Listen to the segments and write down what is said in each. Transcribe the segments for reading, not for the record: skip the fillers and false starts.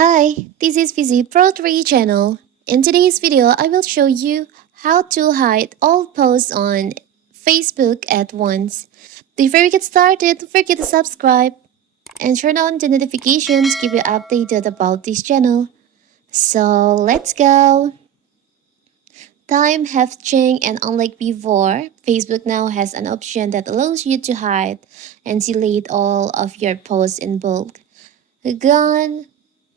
Hi, this is Visit Pro 3 channel. In today's video, I will show you how to hide all posts on Facebook at once. Before we get started, don't forget to subscribe and turn on the notifications to keep you updated about this channel. So let's go! Time has changed, and unlike before, Facebook now has an option that allows you to hide and delete all of your posts in bulk. Gone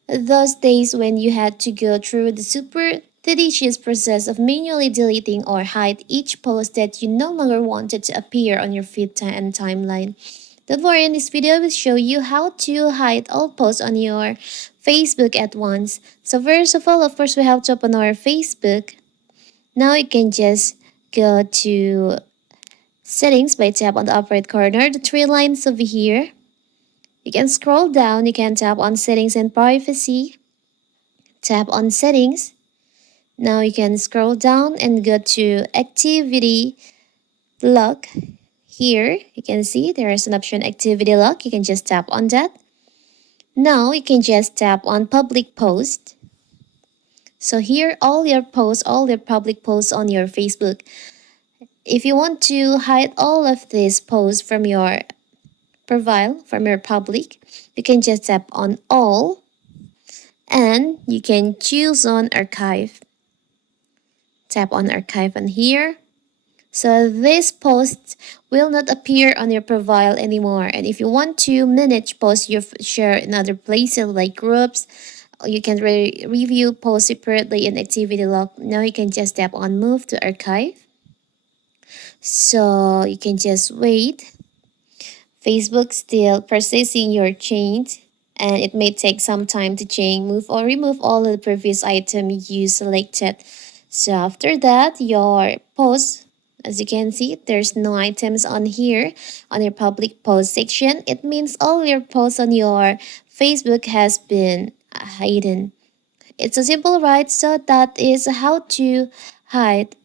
those days when you had to go through the super tedious process of manually deleting or hide each post that you no longer wanted to appear on your feed and timeline. Don't worry, in this video I will show you how to hide all posts on your Facebook at once. So first of all, of course, we have to open our Facebook. Now you can just go to settings by tap on the upper right corner, the three lines over here. You can scroll down, you can tap on settings and privacy. Tap on settings. Now you can scroll down and go to activity lock. Here you can see there is an option activity lock. You can just tap on that. Now you can just tap on public post. So here all your posts, all your public posts on your Facebook. If you want to hide all of these posts from your profile, from your public, you can just tap on all and you can choose on archive. Tap on archive on here. So this post will not appear on your profile anymore. And if you want to manage posts you share in other places like groups, you can review posts separately in activity log. Now you can just tap on move to archive. So you can just wait. Facebook still processing your change, and it may take some time to change, move or remove all of the previous items you selected. So after that, your post, as you can see, there's no items on here on your public post section. It means all your posts on your Facebook has been hidden. It's a simple right, so that is how to hide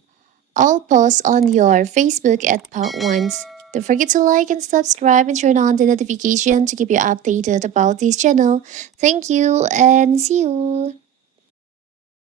all posts on your Facebook at once. Don't forget to like and subscribe and turn on the notification to keep you updated about this channel. Thank you and see you.